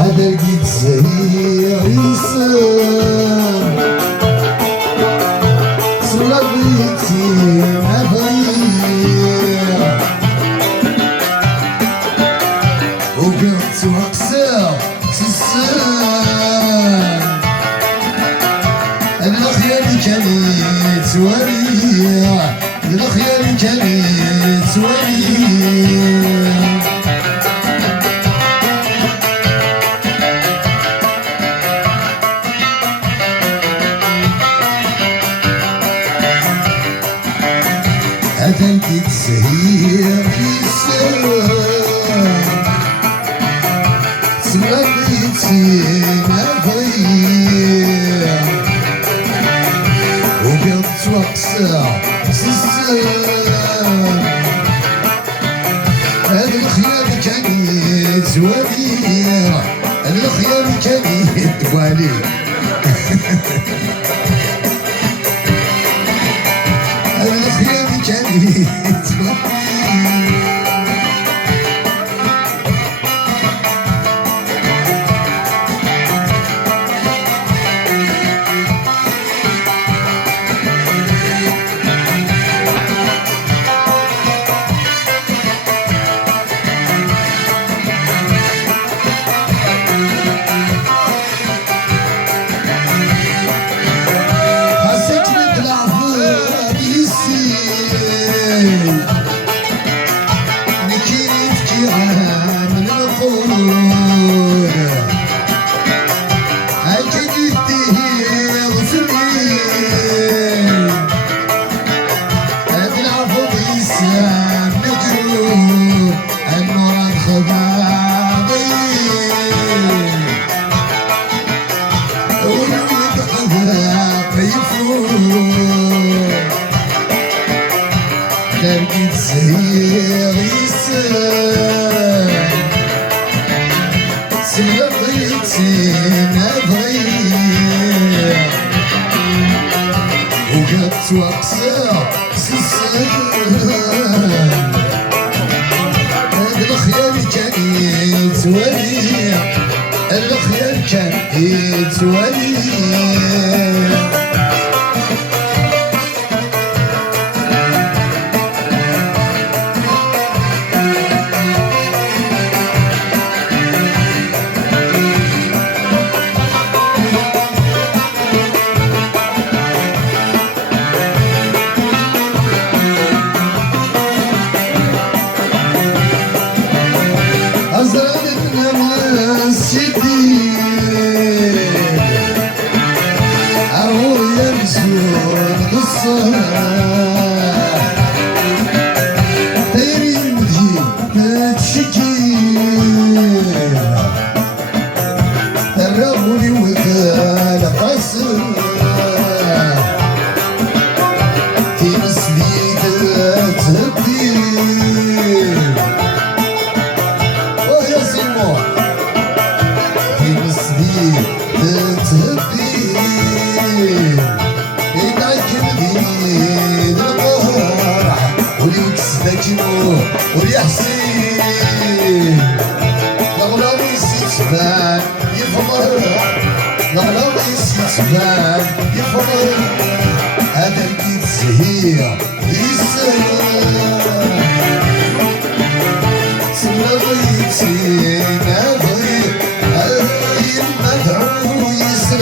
هذا لقيت زهير يسام صلبيتي ما ضيع وقلت وقسام سسام الخيال كانت وريع الخيال كانت وريع هذا لقيت زهير يسام صلبيتي ما ضيع وقلت وقسام سسام هذا الخيال كانت وليع الخيال كانت وليع الخيال كانت لقيت زهير يسام صلبيتي ما ضيع وقلت وقسام سسام هذا الخيال كانت وليع الخيال كانت وليع أزرقنا من سيدي أو يمسون الصلاة تيرين دي تشكي الرغولي وذال قصر تمسلي تبدي ولي حسين لغلاوي ستبان يفضل لغلاوي ستبان يفضل هذا لقيت زهير